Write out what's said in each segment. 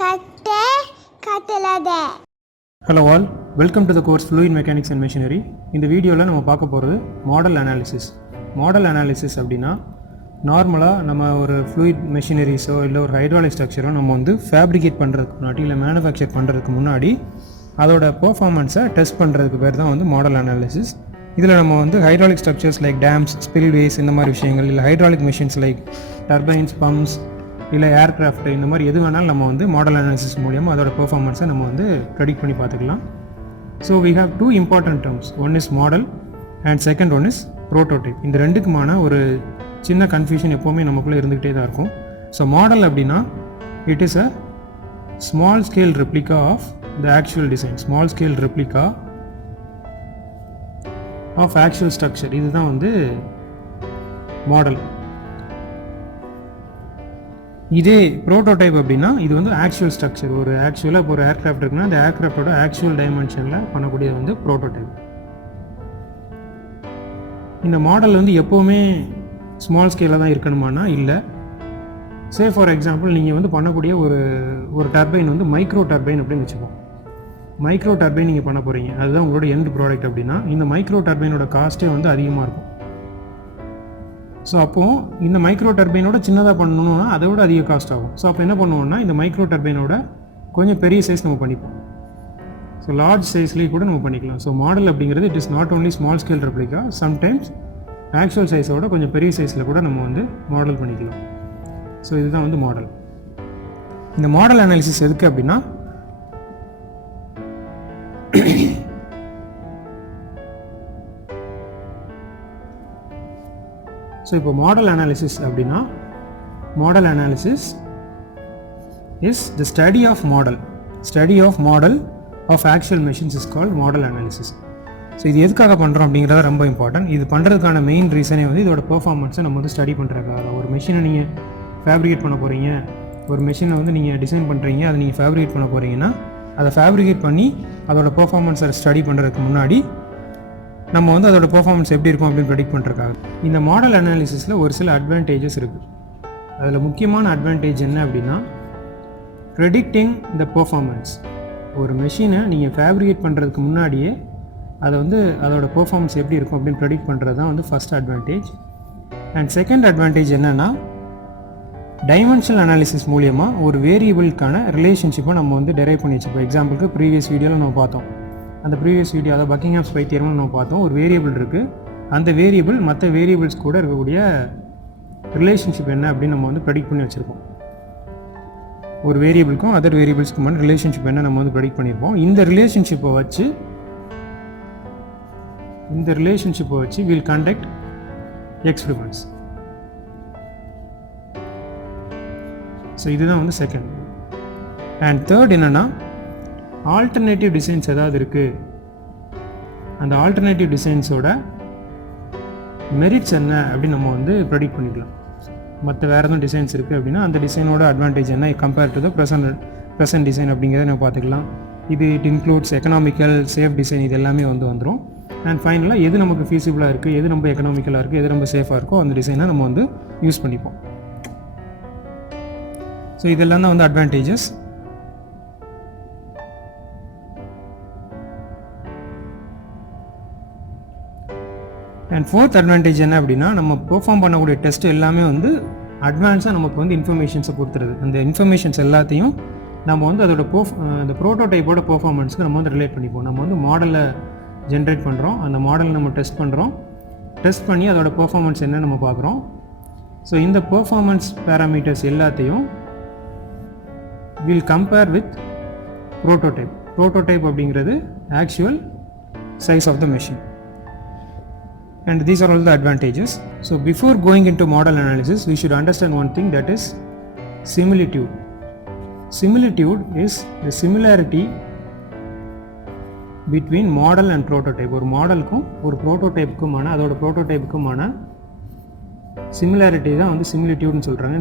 கட்டே கட்டலாதே. Hello all, welcome to the course Fluid Mechanics and Machinery. இந்த வீடியோவில் நம்ம பார்க்க போகிறது மாடல் அனாலிசிஸ். மாடல் அனாலிசிஸ் அப்படின்னா நார்மலாக நம்ம ஒரு ஃப்ளூயிட் மெஷினரிஸோ இல்லை ஒரு ஹைட்ராலிக் ஸ்ட்ரக்சரோ நம்ம வந்து ஃபேப்ரிகேட் பண்ணுறதுக்கு முன்னாடி இல்லை மேனுஃபேக்சர் பண்ணுறதுக்கு முன்னாடி அதோட பெர்ஃபார்மன்ஸை டெஸ்ட் பண்ணுறதுக்கு பேர் தான் வந்து மாடல் அனாலிசிஸ். இதில் நம்ம வந்து hydraulic structures like dams, spillways இந்த மாதிரி விஷயங்கள், இல்லை hydraulic machines like turbines, pumps, இல்லை ஏர்க்ராஃப்ட் இந்த மாதிரி எது வேணாலும் நம்ம வந்து மாடல் அனாலிசிஸ் மூலியமாக அதோட பெர்ஃபார்மன்ஸை நம்ம வந்து ப்ரெடிக்ட் பண்ணி பார்த்துக்கலாம். So we have two important terms. One is model and second one is prototype. இந்த ரெண்டுக்குமான ஒரு சின்ன கன்ஃபியூஷன் எப்போவுமே நமக்குள்ளே இருந்துகிட்டே தான் இருக்கும். ஸோ மாடல் அப்படின்னா it is a small scale replica of the actual design, small scale replica of actual structure. இதுதான் வந்து மாடல். இதே ப்ரோட்டோடைப் அப்படின்னா இது வந்து ஆக்சுவல் ஸ்ட்ரக்சர். ஒரு ஆக்சுவலாக இப்போ ஒரு ஏர்க்ராஃப்ட் இருக்குன்னா அந்த ஏர்க்ராஃப்டோட ஆக்சுவல் டைமென்ஷனில் பண்ணக்கூடியது வந்து ப்ரோட்டோடைப். இந்த மாடல் வந்து எப்போவுமே ஸ்மால் ஸ்கேலில் தான் இருக்கணுமானா இல்லை. சே ஃபார் எக்ஸாம்பிள் நீங்கள் வந்து பண்ணக்கூடிய ஒரு டர்பைன் வந்து மைக்ரோ டர்பைன் அப்படின்னு வச்சுப்போம். மைக்ரோ டர்பைன் நீங்கள் பண்ண போகிறீங்க, அதுதான் உங்களோட எண்ட் ப்ராடக்ட் அப்படின்னா இந்த மைக்ரோ டர்பைனோட காஸ்ட்டே வந்து அதிகமாக இருக்கும். ஸோ அப்போது இந்த மைக்ரோ டர்பைனோட சின்னதாக பண்ணணும்னா அதை விட அதிக காஸ்ட் ஆகும். ஸோ அப்போ என்ன பண்ணுவோம்னா இந்த மைக்ரோ டர்பைனோட கொஞ்சம் பெரிய சைஸ் நம்ம பண்ணிப்போம். ஸோ லார்ஜ் சைஸ்லேயே கூட நம்ம பண்ணிக்கலாம். ஸோ மாடல் அப்படிங்கிறது it is not only small scale replica, sometimes actual சைஸோட கொஞ்சம் பெரிய சைஸில் கூட நம்ம வந்து மாடல் பண்ணிக்கலாம். ஸோ இதுதான் வந்து மாடல். இந்த மாடல் அனாலிசிஸ் எதுக்கு அப்படின்னா ஸோ இப்போ மாடல் அனாலிசிஸ் அப்படின்னா model analysis is the study of model of actual machines is called model analysis. So இது எதுக்காக பண்ணுறோம் அப்படிங்கிறத ரொம்ப இம்பார்ட்டன்ட். இது பண்ணுறதுக்கான மெயின் ரீசனே வந்து இதோட பெர்ஃபார்மன்ஸை நம்ம வந்து ஸ்டடி பண்ணுறதுக்காக. ஒரு மெஷினை நீங்கள் ஃபேப்ரிகேட் பண்ண போகிறீங்க, ஒரு மெஷினை வந்து நீங்கள் டிசைன் பண்ணுறீங்க, அதை நீங்கள் ஃபேப்ரிகேட் பண்ண போகிறீங்கன்னா அதை ஃபேப்ரிகேட் பண்ணி அதோட பெர்ஃபார்மன்ஸை ஸ்டடி பண்ணுறதுக்கு முன்னாடி நம்ம வந்து அதோட பெர்ஃபார்மன்ஸ் எப்படி இருக்கும் அப்படின்னு ப்ரெடிக்ட் பண்ணுறதுக்காக. இந்த மாடல் அனாலிசிஸில் ஒரு சில அட்வான்டேஜஸ் இருக்குது. அதில் முக்கியமான அட்வான்டேஜ் என்ன அப்படின்னா ப்ரெடிக்டிங் த பெர்ஃபார்மன்ஸ். ஒரு மெஷினை நீங்கள் ஃபேப்ரிகேட் பண்ணுறதுக்கு முன்னாடியே அதை வந்து அதோட பெர்ஃபார்மன்ஸ் எப்படி இருக்கும் அப்படின்னு ப்ரெடிக்ட் பண்ணுறது தான் வந்து first advantage. And second advantage என்னென்னா டைமென்ஷனல் அனாலிசிஸ் மூலியமாக ஒரு வேரியபிளுக்கான ரிலேஷன்ஷிப்பை நம்ம வந்து டெரைவ் பண்ணி வச்சுப்போம். எக்ஸாம்பிளுக்கு ப்ரீவியஸ் வீடியோவில் நம்ம பார்த்தோம். அந்த ப்ரீவியஸ் வீடியோ அதாவது பக்கிங்ஹாம்ஸ் பை தியரம்னு நம்ம பார்த்தோம். ஒரு வேரியபிள் இருக்குது, அந்த வேரியபிள் மற்ற வேரியபிள்ஸ் கூட இருக்கக்கூடிய ரிலேஷன்ஷிப் என்ன அப்படின்னு நம்ம வந்து ப்ரெடிக்ட் பண்ணி வச்சுருக்கோம். ஒரு வேரியபிளுக்கும் அதர் வேரியபிள்ஸ்க்குமான ரிலேஷன்ஷிப் என்ன நம்ம வந்து ப்ரெடிக்ட் பண்ணியிருப்போம். இந்த ரிலேஷன்ஷிப்பை வச்சு வில் கண்டக்ட் எக்ஸ்பெரிமெண்ட்ஸ். ஸோ இதுதான் வந்து செகண்ட். அண்ட் தேர்ட் என்னென்னா ஆல்டர்னேட்டிவ் டிசைன்ஸ் ஏதாவது இருக்குது, அந்த ஆல்டர்னேட்டிவ் டிசைன்ஸோட மெரிட்ஸ் என்ன அப்படின்னு நம்ம வந்து ப்ரெடிக்ட் பண்ணிக்கலாம். மற்ற வேறு எதுவும் டிசைன்ஸ் இருக்குது அப்படின்னா அந்த டிசைனோட அட்வான்டேஜ் என்ன compare to the present design அப்படிங்கிறத நம்ம பார்த்துக்கலாம். இது இன்க்ளூட்ஸ் எக்கனாமிக்கல், சேஃப் டிசைன், இது எல்லாமே வந்துடும். அண்ட் ஃபைனலாக எது நமக்கு ஃபீஸிபிளாக இருக்குது, எது ரொம்ப எக்கனாமிக்கலாக இருக்குது, எது ரொம்ப சேஃபாக இருக்கோ அந்த டிசைனை நம்ம வந்து யூஸ் பண்ணிப்போம். ஸோ இதெல்லாம் தான் வந்து அட்வான்டேஜஸ். அண்ட் ஃபோர்த் அட்வான்டேஜ் என்ன அப்படின்னா நம்ம பெர்ஃபார்ம் பண்ணக்கூடிய டெஸ்ட் எல்லாமே வந்து அட்வான்ஸாக நமக்கு வந்து இன்ஃபர்மேஷன்ஸை கொடுத்துருது. அந்த இன்ஃபர்மேஷன்ஸ் எல்லாத்தையும் நம்ம வந்து அதோட அந்த ப்ரோட்டோடைப்போட பெர்ஃபார்மன்ஸுக்கு நம்ம வந்து ரிலேட் பண்ணிப்போம். நம்ம வந்து மாடலை ஜென்ரேட் பண்ணுறோம், அந்த மாடலை நம்ம டெஸ்ட் பண்ணி அதோட பெர்ஃபார்மன்ஸ் என்ன நம்ம பார்க்குறோம். ஸோ இந்த பெர்ஃபார்மன்ஸ் பேராமீட்டர்ஸ் எல்லாத்தையும் வில் கம்பேர் வித் ப்ரோட்டோடைப் அப்படிங்கிறது actual size of the machine. And these are all the advantages. So before going into model analysis, we should understand one thing, that is similitude. Similitude is the similarity between model and prototype. ஒரு மாடலுக்கும் ஒரு ப்ரோட்டோடைப்புக்குமான அதோட ப்ரோட்டோடைப்புக்குமான சிமிலாரிட்டி தான் வந்து சிமிலிட்யூட்னு சொல்கிறாங்க.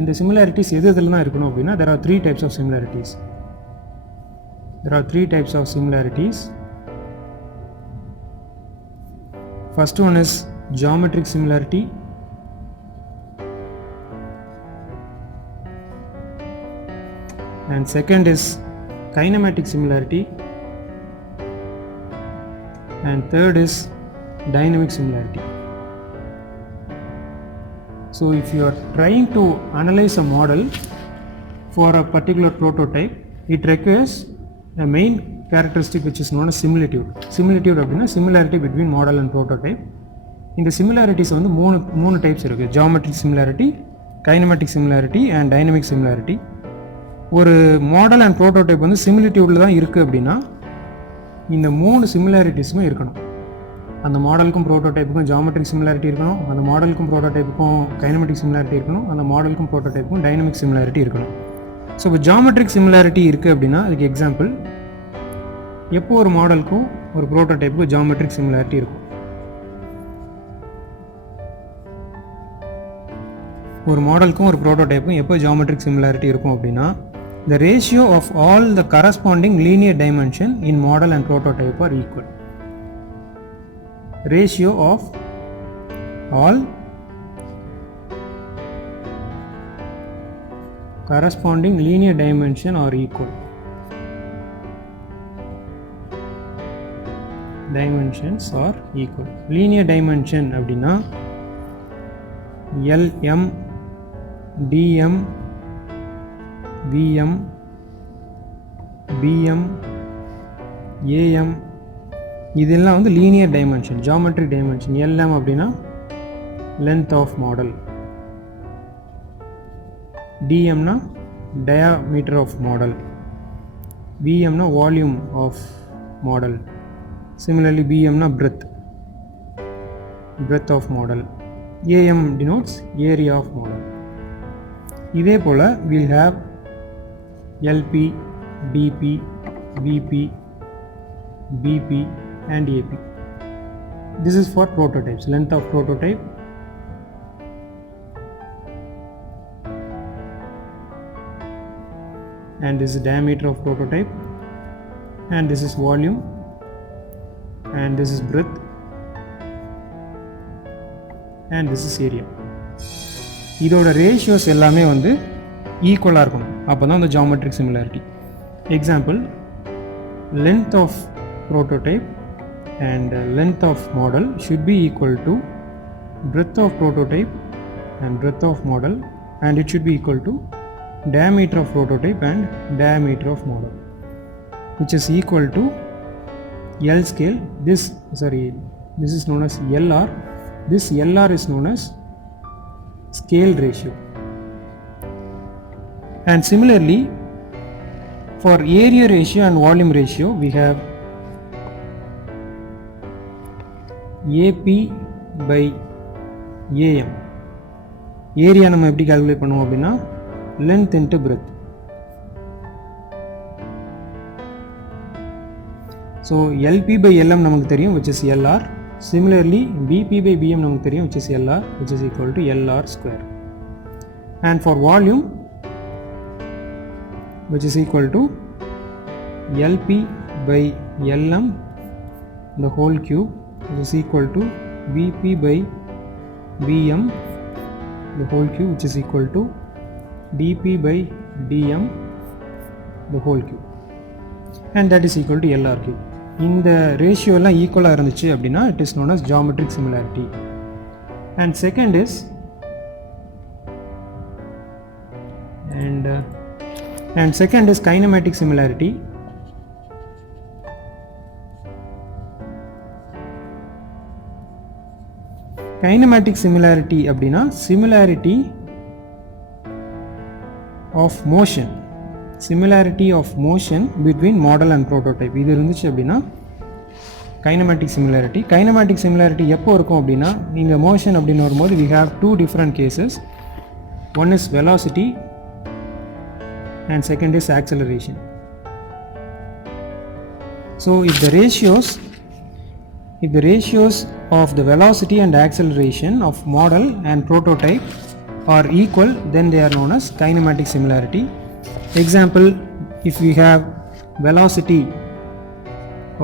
இந்த சிமிலாரிட்டிஸ் எதில் தான் இருக்கணும் அப்படின்னா there are three types of similarities. First one is geometric similarity, and second is kinematic similarity, and third is dynamic similarity. So if you are trying to analyze a model for a particular prototype, it requires a main characteristic which is known as similitude. Similitude அப்படின்னா similarity between model and prototype. இந்த similarities வந்து மூணு டைப்ஸ் இருக்குது: geometric similarity, kinematic similarity and dynamic similarity. ஒரு model and prototype வந்து சிமிலிட்யூடில் தான் இருக்குது அப்படின்னா இந்த மூணு சிமிலாரிட்டிஸுமே இருக்கணும். அந்த மாடலுக்கும் ப்ரோட்டோடைப்புக்கும் ஜியாமெட்ரிக் சிமிலாரிட்டி இருக்கணும், அந்த மாடலுக்கும் ப்ரோட்டோடைப்புக்கும் கைனமெட்டிக் சிமிலாரிட்டி இருக்கணும், அந்த மாடலுக்கும் ப்ரோட்டோடைப்புக்கும் டைனமிக் சிமிலாரிட்டி இருக்கணும். ஸோ இப்போ ஜியாமெட்ரிக் சிமிலாரிட்டி இருக்குது அப்படின்னா அதுக்கு எக்ஸாம்பிள், எப்போ ஒரு மாடலுக்கும் ஒரு ப்ரோட்டோடைப்புக்கும் ஜியாமெட்ரிக் சிமிலாரிட்டி இருக்கும்? ஒரு மாடலுக்கும் ஒரு ப்ரோட்டோடைப்புக்கும் எப்போ ஜியாமெட்ரிக் சிமிலாரிட்டி இருக்கும் அப்படின்னா, the ratio of all the corresponding linear dimension in model and prototype are equal. Ratio of all corresponding linear dimension are equal. Dimensions are equal. Linear dimension அப்படின்னா LM, DM, VM, BM, AM இதெல்லாம் வந்து linear dimension, geometric dimension. LM அப்படின்னா length of model, DMனா diameter of model, VMனா volume of model, similarly BMனா breadth of model, AM denotes area of model. இதே போல் we'll have LP, DP, VP, BP and AP. This is for prototypes, length of prototype, and this is diameter of prototype, and this is volume, and this is breadth, and this is area. இதோட ரேஷியோஸ் எல்லாமே வந்து ஈக்குவலாக இருக்கணும், அப்போ தான் அந்த geometric similarity. Example, length of prototype and length of model should be equal to breadth of prototype and breadth of model, and it should be equal to diameter of prototype and diameter of model, which is equal to L scale. This is known as LR. This LR is known as scale ratio. And similarly, for area ratio and volume ratio, we have AP by AM. Area நம்ம எப்படி கால்குலேட் பண்ணுவோம் அப்படின்னா length into breadth. So LP by LM நமக்கு தெரியும், which is LR. Similarly, BP by BM நமக்கு தெரியும், which is LR, which is equal to LR square. And for volume, which is equal to LP by LM the whole cube, which is equal to VP by BM the whole cube, which is equal to DP by DM the whole cube, and that is equal to LR cube. இந்த ரேஷியோ எல்லாம் ஈக்குவலாக இருந்துச்சு அப்படின்னா it is known as geometric similarity. And second is kinematic similarity. Kinematic similarity அப்படின்னா similarity of motion, similarity of motion between model and prototype. இது இருந்துச்சு அப்படின்னா kinematic similarity. Kinematic similarity எப்போ இருக்கும் அப்படின்னா, நீங்கள் மோஷன் அப்படின்னு வரும்போது we have two different cases. One is velocity and second is acceleration. So if the ratios of the velocity and acceleration of model and prototype are equal, then they are known as kinematic similarity. Example, if we have velocity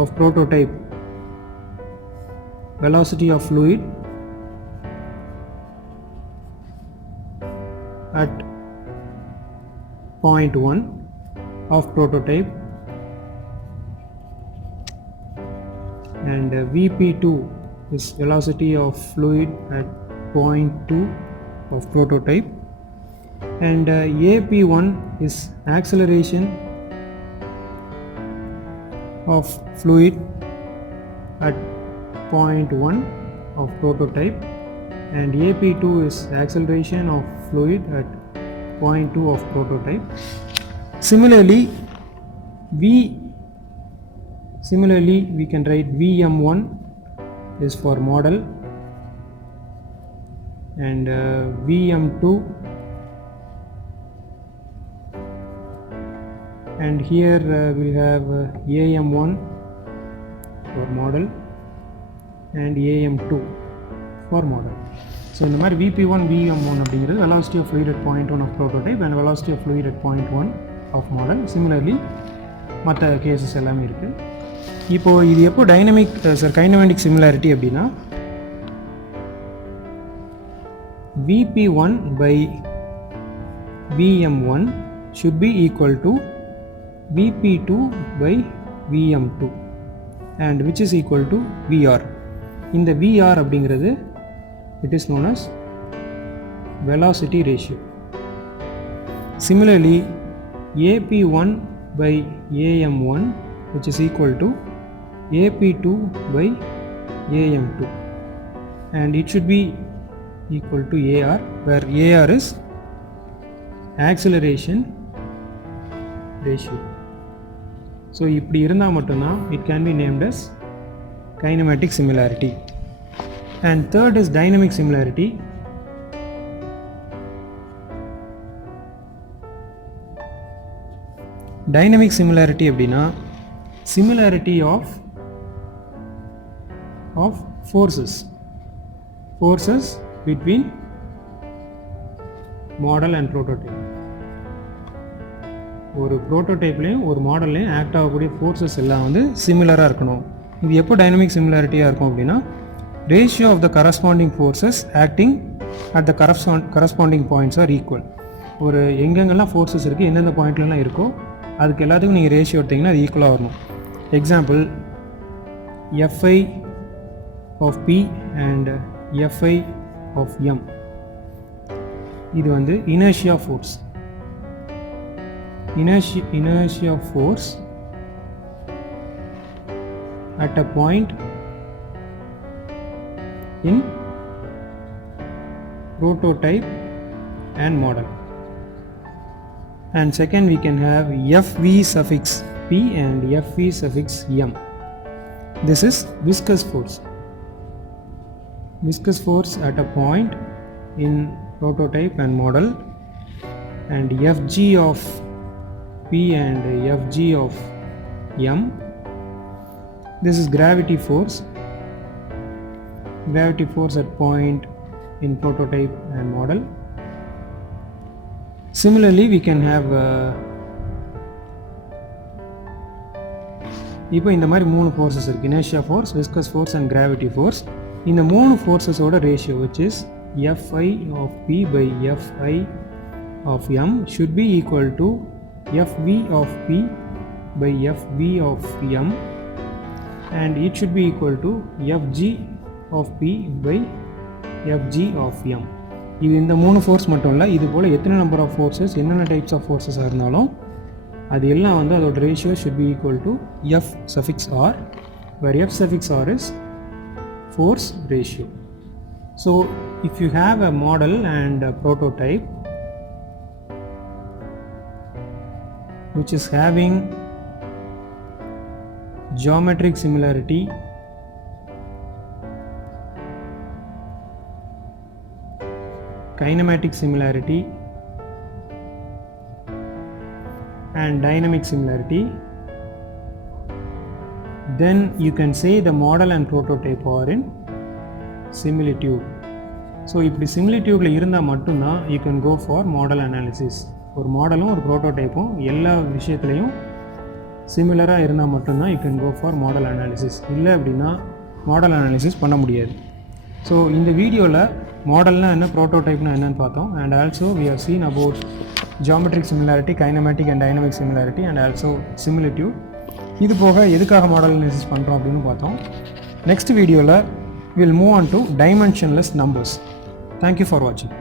of prototype, velocity of fluid at 0.1 of prototype, and VP2 is velocity of fluid at point 2 of prototype, and AP1 is acceleration of fluid at point 1 of prototype, and AP2 is acceleration of fluid at point 2 of prototype. Similarly we can write VM1 is for model, and VM2, and here we have AM1 for model and AM2 for model. So இந்த மாதிரி VP1 VM1 அப்படிங்கிறது velocity of fluid at point 1 of prototype and velocity of fluid at point 1 of model. Similarly மற்ற கேசஸ் எல்லாமே இருக்குது. இப்போது இது எப்போ dynamic kinematic similarity அப்படின்னா VP1 by VM1 should be equal to VP2 by VM2 and which is equal to VR. இந்த VR அப்படிங்கிறது it is known as velocity ratio. Similarly AP1 by AM1 which is equal to AP2 by AM2, and it should be equal to AR, where AR is acceleration ratio. So இப்படி இருந்தால் மட்டும்தான் it can be named as kinematic similarity. And third is dynamic similarity. Dynamic similarity அப்படின்னா similarity of forces between model and prototype. ஒரு ப்ரோட்டோடைப்லேயும் ஒரு மாடல்லையும் ஆக்ட் ஆகக்கூடிய ஃபோர்ஸஸ் எல்லாம் வந்து சிமிலராக இருக்கணும். இது எப்போ டைனமிக் சிமிலாரிட்டியாக இருக்கும் அப்படின்னா ratio of the corresponding forces acting at the corresponding points are equal. ஒரு எங்கெங்கெல்லாம் ஃபோர்ஸஸ் இருக்குது, எந்தெந்த பாயிண்ட்லலாம் இருக்கோ அதுக்கு எல்லாத்துக்கும் நீங்கள் ரேஷியோ எடுத்திங்கன்னா அது ஈக்குவலாக வரணும். Example Fi of P and Fi of M. இது வந்து inertia force. Inertia force at a point in prototype and model. And second we can have Fv suffix P and Fv suffix M. This is viscous force. Viscous force at a point in prototype and model, and Fg of P and Fg of M. This is gravity force. Gravity force at point in prototype and model. Similarly we can have இப்போ இந்த மாதிரி மூணு ஃபோர்ஸஸ் இருக்குது, inertia force, viscous force and gravity force. இந்த மூணு ஃபோர்ஸஸோட ratio which is Fi of P by Fi of M should be equal to Fv of P by Fv of M, and it should be equal to Fg of P by Fg of M. இது இந்த மூணு ஃபோர்ஸ் மட்டும் இல்லை, இது போல் எத்தனை number of forces என்னென்ன types of ஃபோர்ஸஸாக இருந்தாலும் அது எல்லாம் வந்து அதோட ratio should be equal to F suffix R, where F suffix R is force ratio. So if you have a model and a prototype which is having geometric similarity, kinematic similarity and dynamic similarity, then you can say the model and prototype are in similitude. So இப்படி சிமிலிட்யூடில் இருந்தால் மட்டும்தான் you can go for model analysis. ஒரு மாடலும் ஒரு ப்ரோட்டோடைப்பும் எல்லா விஷயத்துலையும் சிமிலராக இருந்தால் மட்டும்தான் you can go for model analysis. இல்லை அப்படின்னா மாடல் அனாலிசிஸ் பண்ண முடியாது. ஸோ இந்த வீடியோவில் மாடல்னால் என்ன, ப்ரோட்டோடைப்னால் என்னன்னு பார்த்தோம். And also we have seen about geometric similarity, kinematic and dynamic similarity and also similitude. இது போக எதுக்காக மாடல் அனாலிசிஸ் பண்ணுறோம் அப்படின்னு பார்த்தோம். நெக்ஸ்ட் வீடியோவில் will move on to dimensionless numbers. Thank you for வாட்சிங்.